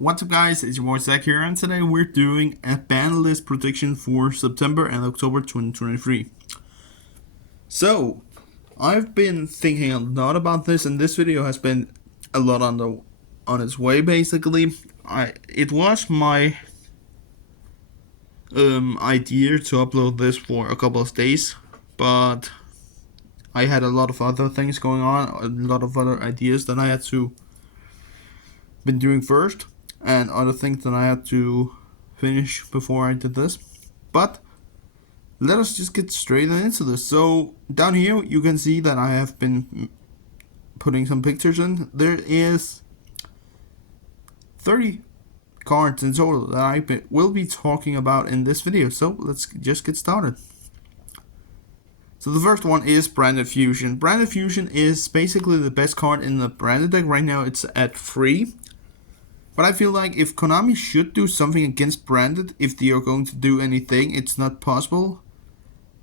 What's up guys, it's your boy Zach here, and today we're doing a ban list prediction for September and October 2023. So, I've been thinking a lot about this, and this video has been a lot on its way basically. It was my idea to upload this for a couple of days, but I had a lot of other things going on, a lot of other ideas that I had to been doing first, and other things that I had to finish before I did this. But let us just get straight into this. So down here you can see that I have been putting some pictures in. There is 30 cards in total that I will be talking about in this video. So let's just get started. So the first one is Branded Fusion. Branded Fusion is basically the best card in the branded deck. Right now it's at 3. But I feel like if Konami should do something against Branded, if they are going to do anything, it's not possible,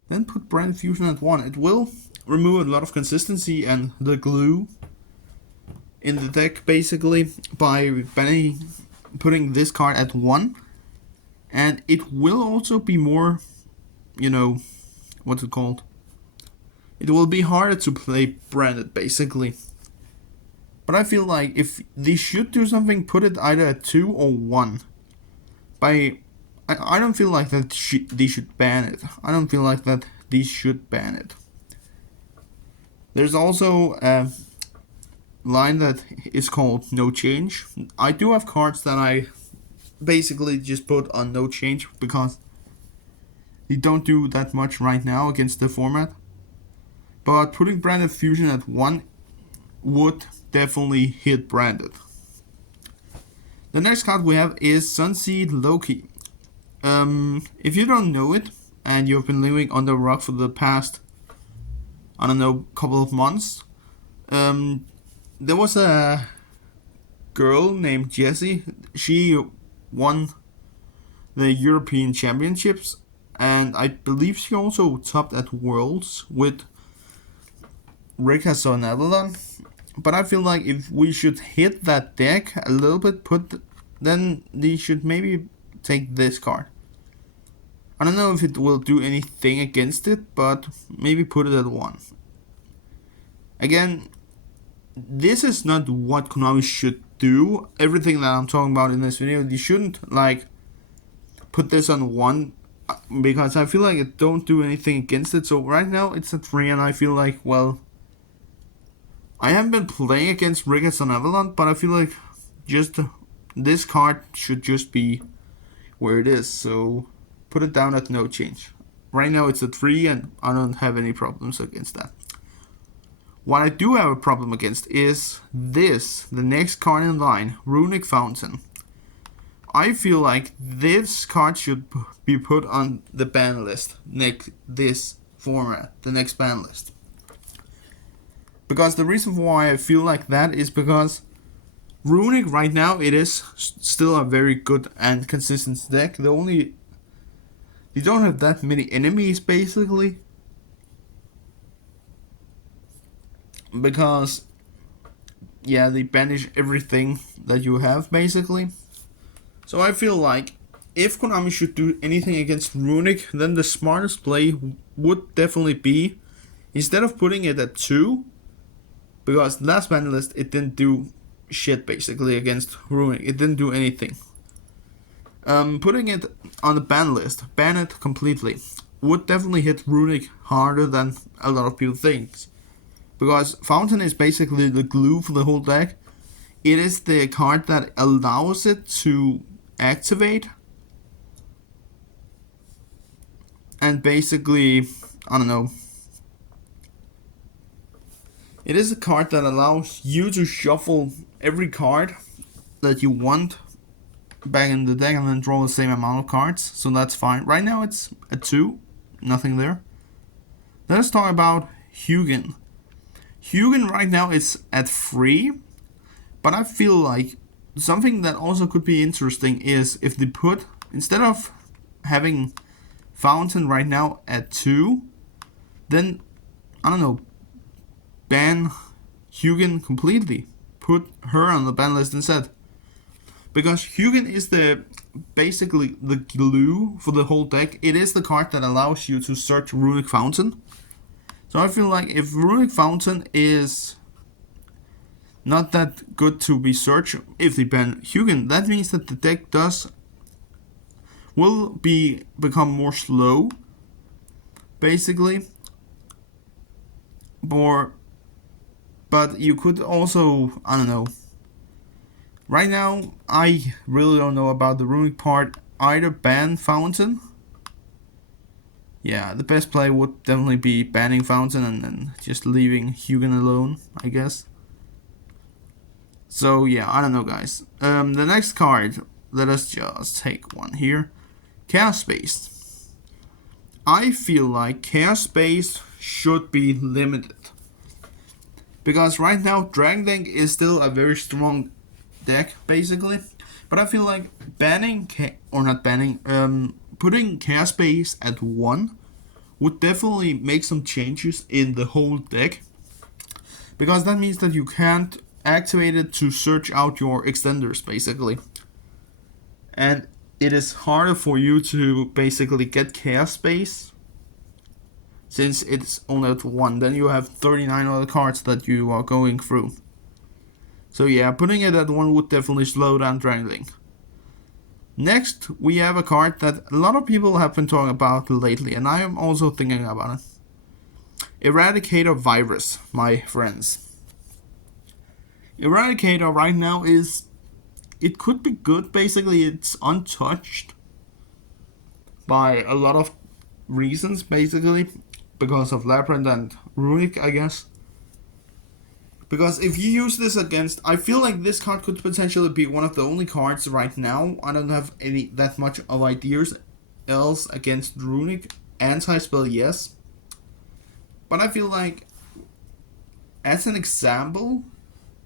then put Branded Fusion at 1. It will remove a lot of consistency and the glue in the deck basically by putting this card at 1. And it will also be more, what's it called? It will be harder to play Branded basically. But I feel like if they should do something, put it either at 2 or 1. I don't feel like that they should ban it. I don't feel like that they should ban it. There's also a line that is called No Change. I do have cards that I basically just put on No Change because they don't do that much right now against the format. But putting Branded Fusion at 1 would definitely hit Branded. The next card we have is Sunseed Loki. If you don't know it and you've been living under a rock for the past, couple of months, there was a girl named Jessie. She won the European Championships, and I believe she also topped at Worlds with Rickason Avalon. But I feel like if we should hit that deck a little bit, then they should maybe take this card. I don't know if it will do anything against it, but maybe put it at 1. Again, this is not what Konami should do. Everything that I'm talking about in this video, they shouldn't put this on 1 because I feel like it don't do anything against it. So right now it's at 3, and I feel like, well, I haven't been playing against Ricketts on Avalon, but I feel like just this card should just be where it is. So put it down at No Change. Right now it's at 3, and I don't have any problems against that. What I do have a problem against is this, the next card in line, Runic Fountain. I feel like this card should be put on the ban list, this format, the next ban list. Because the reason why I feel like that is because Runic right now, it is still a very good and consistent deck. They don't have that many enemies basically. Because, yeah, they banish everything that you have basically. So I feel like if Konami should do anything against Runic, then the smartest play would definitely be, instead of putting it at 2, because last ban list it didn't do shit basically against Runic. It didn't do anything. Putting it on the ban list, ban it completely, would definitely hit Runic harder than a lot of people think. Because Fountain is basically the glue for the whole deck. It is the card that allows it to activate. And basically, it is a card that allows you to shuffle every card that you want back in the deck and then draw the same amount of cards. So that's fine. Right now it's at 2. Nothing there. Let us talk about Hugin. Hugin right now is at 3. But I feel like something that also could be interesting is if they put, instead of having Fountain right now at 2, then, ban Hugin completely. Put her on the ban list instead. because Hugin is basically the glue for the whole deck. It is the card that allows you to search Runic Fountain. So I feel like if Runic Fountain is not that good to be searched, if they ban Hugin, that means that the deck will become more slow, basically. But you could also, I don't know. Right now, I really don't know about the Runic part. Either ban Fountain. Yeah, the best play would definitely be banning Fountain and then just leaving Hugin alone, I guess. So yeah, I don't know, guys. The next card, let us just take one here. Chaos Space. I feel like Chaos Space should be limited. Because right now, Dragon Tank is still a very strong deck, basically. But I feel like putting Chaos Space at 1 would definitely make some changes in the whole deck. Because that means that you can't activate it to search out your extenders, basically. And it is harder for you to basically get Chaos Space, since it's only at 1. Then you have 39 other cards that you are going through. So yeah, putting it at 1 would definitely slow down Dragon Link. Next, we have a card that a lot of people have been talking about lately, and I am also thinking about it. Eradicator Virus, my friends. Eradicator right now it could be good, basically. It's untouched by a lot of reasons, basically, because of Labyrinth and Runic, I guess. Because if you use this against, I feel like this card could potentially be one of the only cards right now. I don't have that much of ideas else against Runic. Anti-spell, yes. But I feel like, as an example,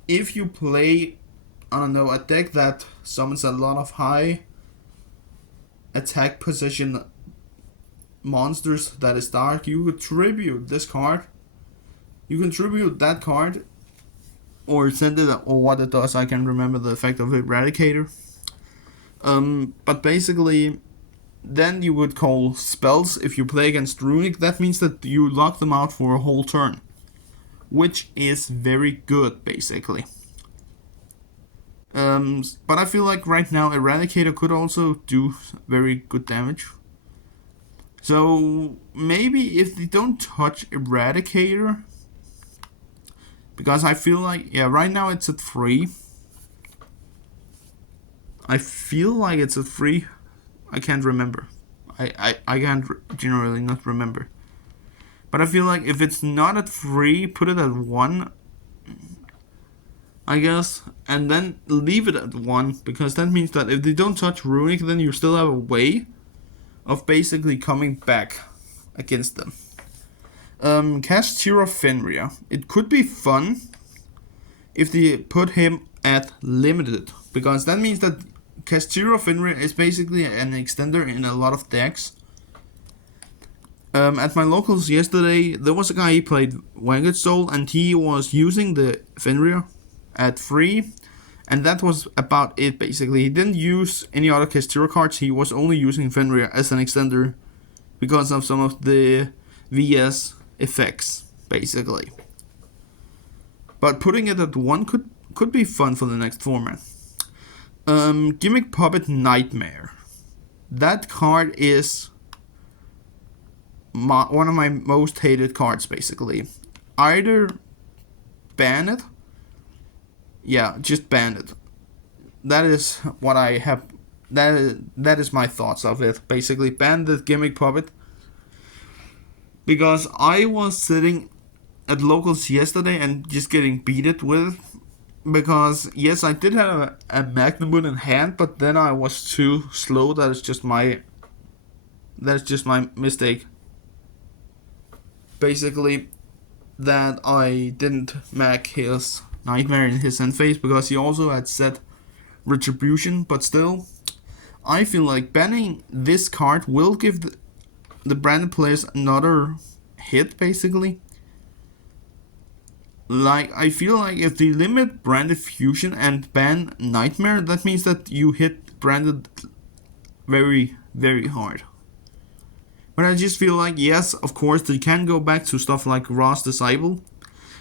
if you play, I don't know, a deck that summons a lot of high attack position monsters that is dark, you could tribute this card. You can tribute that card, or send it, or what it does. I can't remember the effect of Eradicator. But basically, then you would call spells if you play against Runic. That means that you lock them out for a whole turn, which is very good, basically. But I feel like right now Eradicator could also do very good damage. So maybe if they don't touch Eradicator, because I feel like, yeah, right now it's at 3. I feel like it's at 3. I can't remember. I can't generally not remember. But I feel like if it's not at 3, put it at 1, I guess, and then leave it at 1, because that means that if they don't touch Runic, then you still have a way of basically coming back against them. Castira Fenrir. It could be fun if they put him at limited, because that means that Castira Fenrir is basically an extender in a lot of decks. At my locals yesterday, there was a guy, he played Wanged Soul, and he was using the Fenrir at 3, and that was about it, basically. He didn't use any other Castira cards, he was only using Fenrir as an extender because of some of the VS effects, basically. But putting it at 1 could be fun for the next format. Gimmick Puppet Nightmare. That card is one of my most hated cards, basically. Either ban it. Yeah, just ban it. That is what I have. That is my thoughts of it. Basically, ban the Gimmick Puppet. Because I was sitting at locals yesterday and just getting beaten with. Because yes, I did have a Magnum in hand, but then I was too slow. That is just my mistake. Basically, that I didn't mag his Nightmare in his end phase, because he also had set Retribution. But still, I feel like banning this card will give the branded players another hit, basically. Like, I feel like if they limit Branded Fusion and ban Nightmare, that means that you hit Branded very, very hard. But I just feel like, yes, of course, they can go back to stuff like Ross Disciple,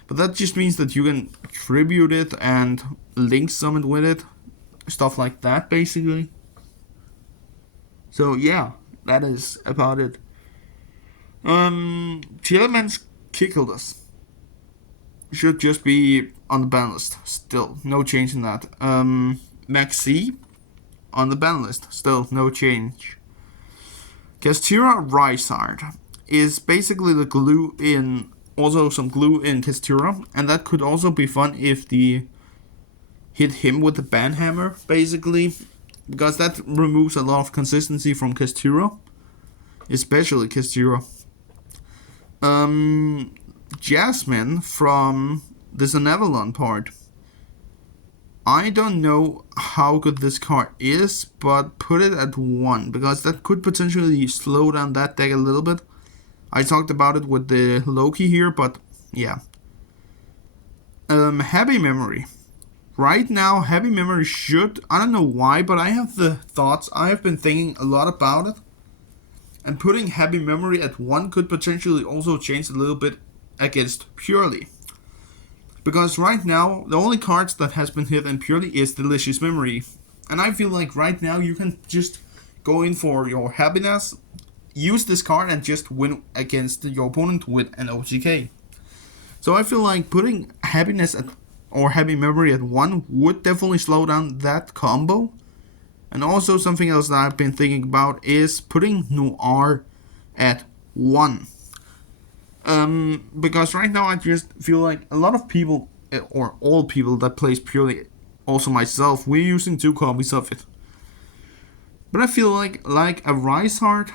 but that just means that you can tribute it and link summon with it, stuff like that, basically. So yeah, that is about it. Tielemans Kickless should just be on the ban list. Still, no change in that. Maxi on the ban list. Still, no change. Castira Rysard is basically the glue in, also some glue in Castira, and that could also be fun if the hit him with the ban hammer, basically, because that removes a lot of consistency from Castira, especially Castira. Jasmine from the Zanevalon part. I don't know how good this card is, but put it at 1, because that could potentially slow down that deck a little bit. I talked about it with the Loki here, but yeah. Happy Memory. Right now, Happy Memory should, I don't know why, but I have the thoughts, I have been thinking a lot about it. And putting Happy Memory at 1 could potentially also change a little bit against Purely. Because right now, the only cards that has been hit in Purely is Delicious Memory. And I feel like right now you can just go in for your happiness, use this card and just win against your opponent with an OTK. So I feel like putting happiness at, or Happy Memory at 1 would definitely slow down that combo. And also something else that I've been thinking about is putting Noir at 1. Because right now I just feel like a lot of people, or all people that plays Purely, also myself, we're using 2 copies of it. But I feel like a Rysard,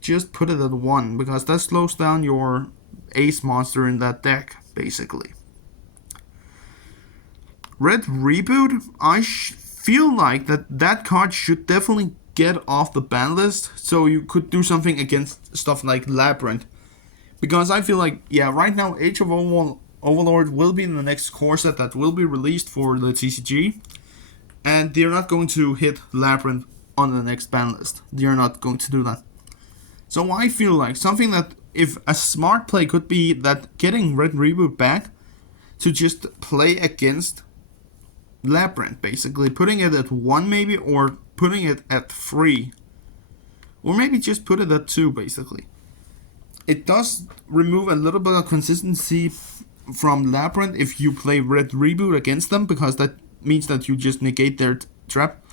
just put it at 1, because that slows down your ace monster in that deck, basically. Red Reboot, I feel like that card should definitely get off the ban list, so you could do something against stuff like Labyrinth. Because I feel like, yeah, right now Age of Overlord will be in the next core set that will be released for the TCG. And they're not going to hit Labyrinth on the next ban list. They're not going to do that. So I feel like something that, if a smart play could be that getting Red Reboot back to just play against Labyrinth, basically. Putting it at 1 maybe, or putting it at 3. Or maybe just put it at 2, basically. It does remove a little bit of consistency from Labyrinth if you play Red Reboot against them, because that means that you just negate their trap.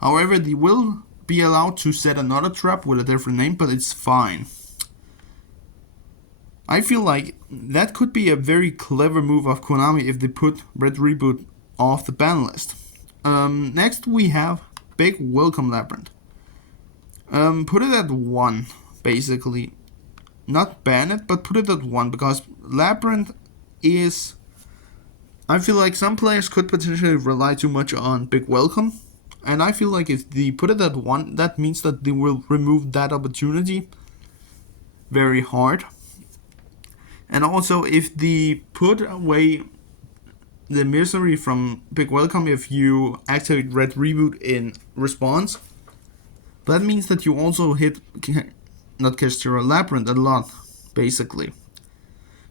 However, they will be allowed to set another trap with a different name, but it's fine. I feel like that could be a very clever move of Konami if they put Red Reboot off the ban list. Next we have Big Welcome Labyrinth. Put it at 1, basically. Not ban it, but put it at 1, because Labyrinth is... I feel like some players could potentially rely too much on Big Welcome, and I feel like if they put it at 1, that means that they will remove that opportunity very hard. And also, if they put away the misery from Big Welcome if you activate Red Reboot in response, that means that you also hit not Castira Labyrinth a lot, basically.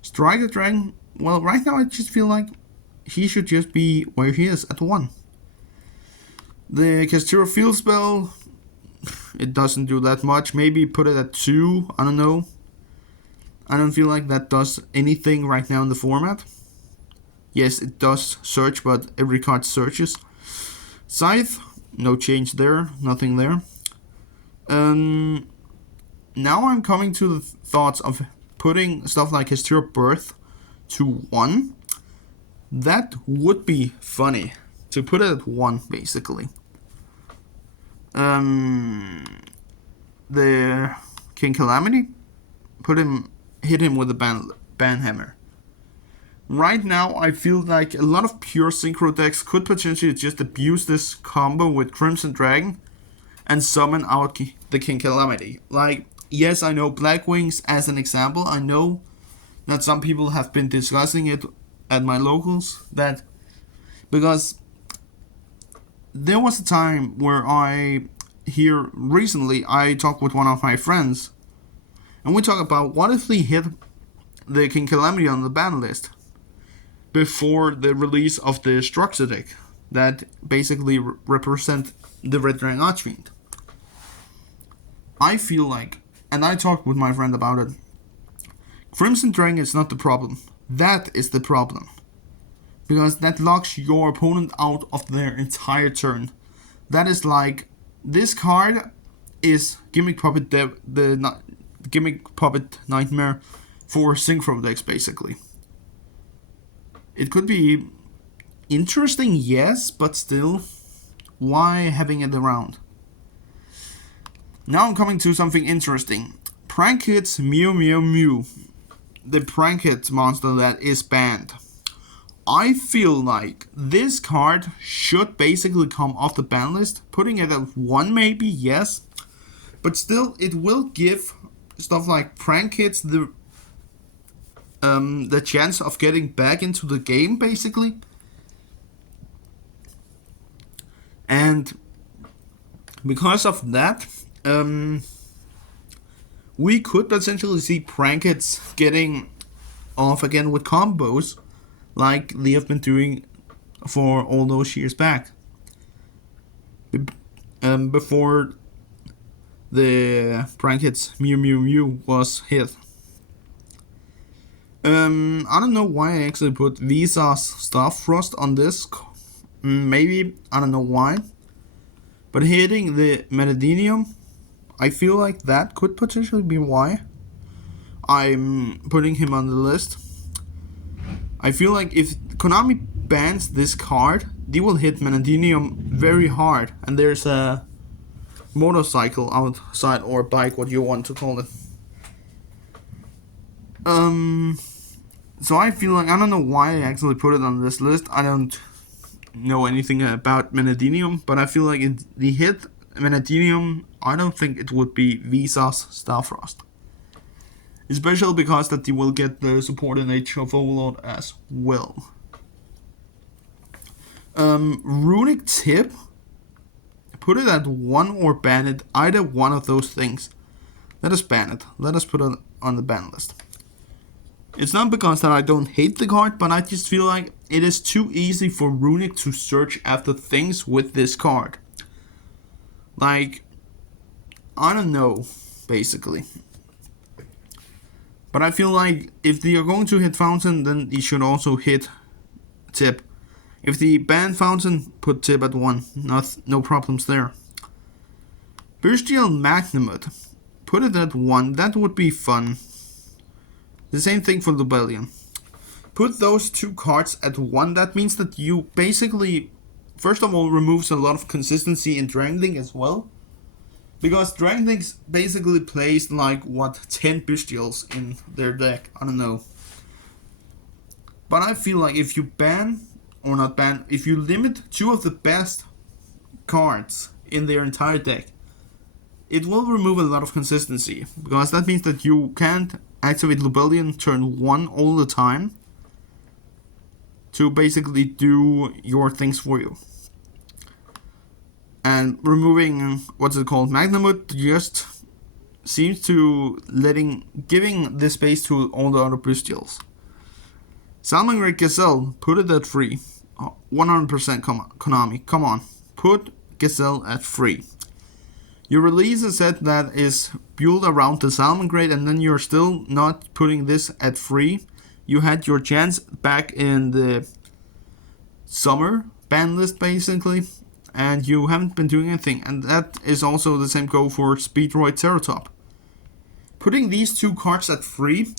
Striker Dragon, well, right now I just feel like he should just be where he is, at 1. The Castira Field Spell, it doesn't do that much. Maybe put it at 2, I don't know. I don't feel like that does anything right now in the format. Yes, it does search, but every card searches. Scythe, no change there, nothing there. Now I'm coming to the thoughts of putting stuff like Castira Birth to 1. That would be funny, to put it at 1, basically. The King Calamity, hit him with a ban hammer. Right now, I feel like a lot of pure synchro decks could potentially just abuse this combo with Crimson Dragon and summon out the King Calamity. Like, yes, I know Black Wings as an example. I know that some people have been discussing it at my locals that because there was a time where here recently I talked with one of my friends and we talked about what if they hit the King Calamity on the ban list before the release of the structure deck that basically represent the Red Dragon Archfiend. I feel like, and I talked with my friend about it, Crimson Dragon is not the problem. That is the problem. Because that locks your opponent out of their entire turn. That is like, this card is Gimmick Puppet the Gimmick Puppet Nightmare for Synchro decks, basically. It could be interesting, yes, but still, why having it around? Now I'm coming to something interesting. Prank Hits Mew Mew Mew. The Prank Hits monster that is banned. I feel like this card should basically come off the ban list. Putting it at 1 maybe, yes. But still, it will give stuff like Prank Hits the chance of getting back into the game, basically. And because of that, we could potentially see Prank Hits getting off again with combos like they have been doing for all those years back. Before the Prank Hits Mew Mew Mew was hit. I don't know why I actually put Visa's Starfrost on this. Maybe, I don't know why. But hitting the Metadenium, I feel like that could potentially be why I'm putting him on the list. I feel like if Konami bans this card, they will hit Metadenium very hard. And there's a motorcycle outside, or bike, what you want to call it. So I feel like, I don't know why I actually put it on this list. I don't know anything about Metadenium, but I feel like if they hit Metadenium, I don't think it would be Visa's Starfrost. Especially because that they will get the support in Age of Overlord as well. Runic Tip, put it at 1 or ban it, either one of those things. Let us ban it. Let us put it on the ban list. It's not because that I don't hate the card, but I just feel like it is too easy for Runic to search after things with this card. Like, I don't know, basically. But I feel like if they are going to hit Fountain, then they should also hit Tip. If they ban Fountain, put Tip at 1. No problems there. Bestial Magnamut, put it at 1. That would be fun. The same thing for Lubellion. Put those two cards at 1. That means that you basically, first of all, removes a lot of consistency in Dragon Link as well. Because Dragon Link basically plays like, 10 Bestials in their deck. I don't know. But I feel like if you ban, or not ban, if you limit 2 of the best cards in their entire deck, it will remove a lot of consistency. Because that means that you can't activate Lubellion turn 1 all the time to basically do your things for you. And removing, Magnamut just seems to giving this space to all the other Bestials. Salmon Gazelle, put it at 3. 100% Konami, come on. Put Gazelle at 3. You release a set that is built around the Salmon Grade and then you're still not putting this at 3. You had your chance back in the summer ban list, basically. And you haven't been doing anything, and that is also the same goal for Speedroid Ceratop. Putting these 2 cards at 3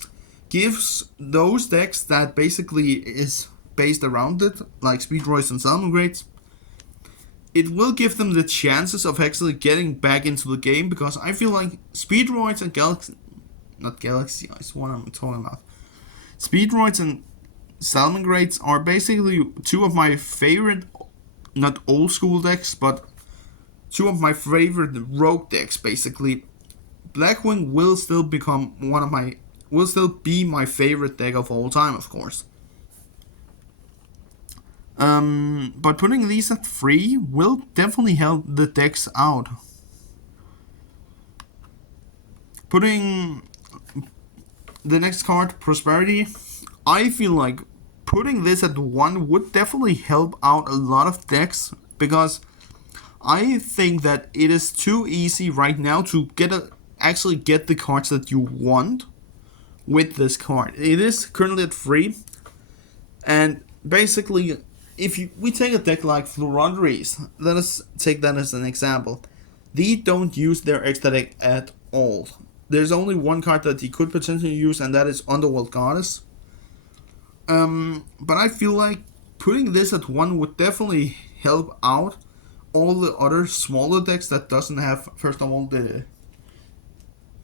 gives those decks that basically is based around it, like Speedroids and Salmongrades, it will give them the chances of actually getting back into the game, because I feel like Speedroids and Galaxy Eyes, what I'm talking about. Speedroids and Salmongrades are basically 2 of my favorite, not old school decks, but 2 of my favorite rogue decks, basically. Blackwing will still be my favorite deck of all time, of course. But putting these at 3 will definitely help the decks out. Putting the next card, Prosperity, I feel like putting this at 1 would definitely help out a lot of decks, because I think that it is too easy right now to actually get the cards that you want with this card. It is currently at 3, and basically, if we take a deck like Florandries, let us take that as an example. They don't use their extra deck at all. There's only one card that he could potentially use, and that is Underworld Goddess. But I feel like putting this at 1 would definitely help out all the other smaller decks that doesn't have, first of all,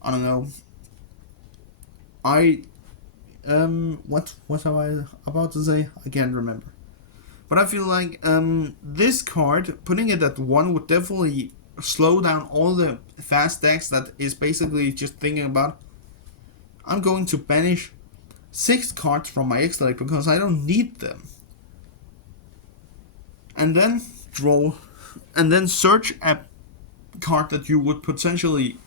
I don't know. What am I about to say? I can't remember. But I feel like this card, putting it at 1 would definitely slow down all the fast decks that is basically just thinking about, I'm going to banish 6 cards from my extra deck because I don't need them. And then draw, and then search a card that you would potentially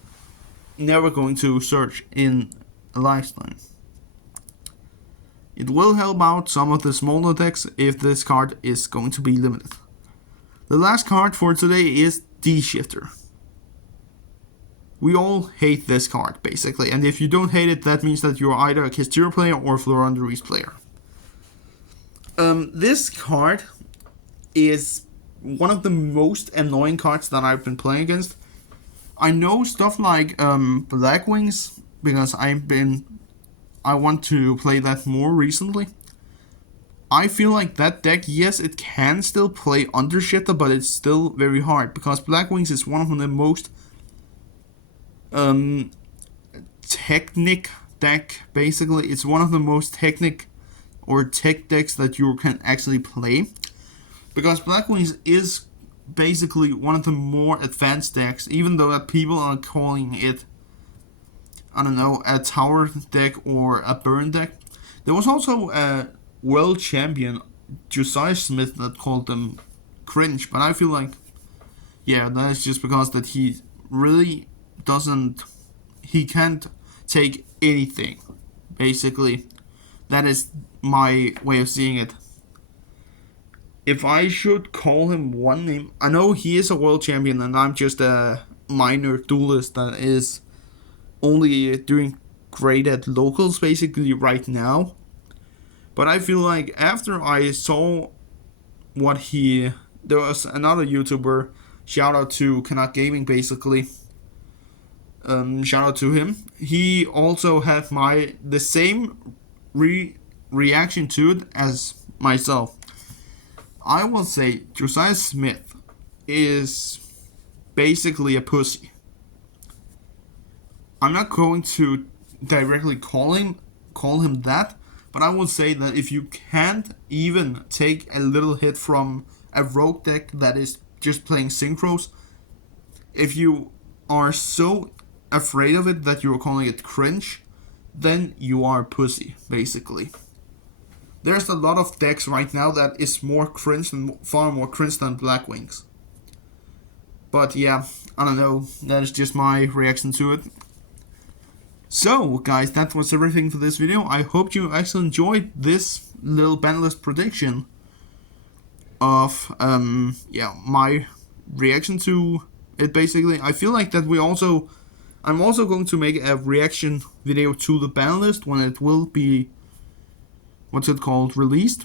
never going to search in a lifetime. It will help out some of the smaller decks if this card is going to be limited. The last card for today is D-Shifter. We all hate this card, basically, and if you don't hate it, that means that you're either a Kestira player or a Florandries player. This card is one of the most annoying cards that I've been playing against. I know stuff like Black Wings, because I want to play that more recently. I feel like that deck, yes, it can still play Undershifter, but it's still very hard, because Black Wings is one of the most technic deck, basically. It's one of the most technic or tech decks that you can actually play, because Black Wings is basically one of the more advanced decks, even though that people are calling it, I don't know, a tower deck or a burn deck. There was also a world champion, Josiah Smith, that called them cringe, but I feel like, yeah, that is just because that he really he can't take anything, basically. That is my way of seeing it. If I should call him one name, I know he is a world champion and I'm just a minor duelist that is only doing great at locals basically right now. But I feel like after I saw there was another YouTuber, shout out to Canuck Gaming basically, shout out to him. He also had the same reaction to it as myself. I will say Josiah Smith is basically a pussy. I'm not going to directly call him that, but I will say that if you can't even take a little hit from a rogue deck that is just playing synchros, if you are so afraid of it that you are calling it cringe, then you are a pussy, basically. There's a lot of decks right now that is far more cringe than Black Wings. But yeah, I don't know, that is just my reaction to it. So guys, that was everything for this video. I hope you actually enjoyed this little Banlist prediction of my reaction to it basically. I feel like that I'm also going to make a reaction video to the Banlist when it will be released.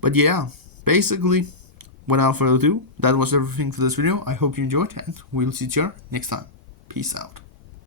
But yeah, basically, without further ado, that was everything for this video. I hope you enjoyed, and we'll see you next time. Peace out.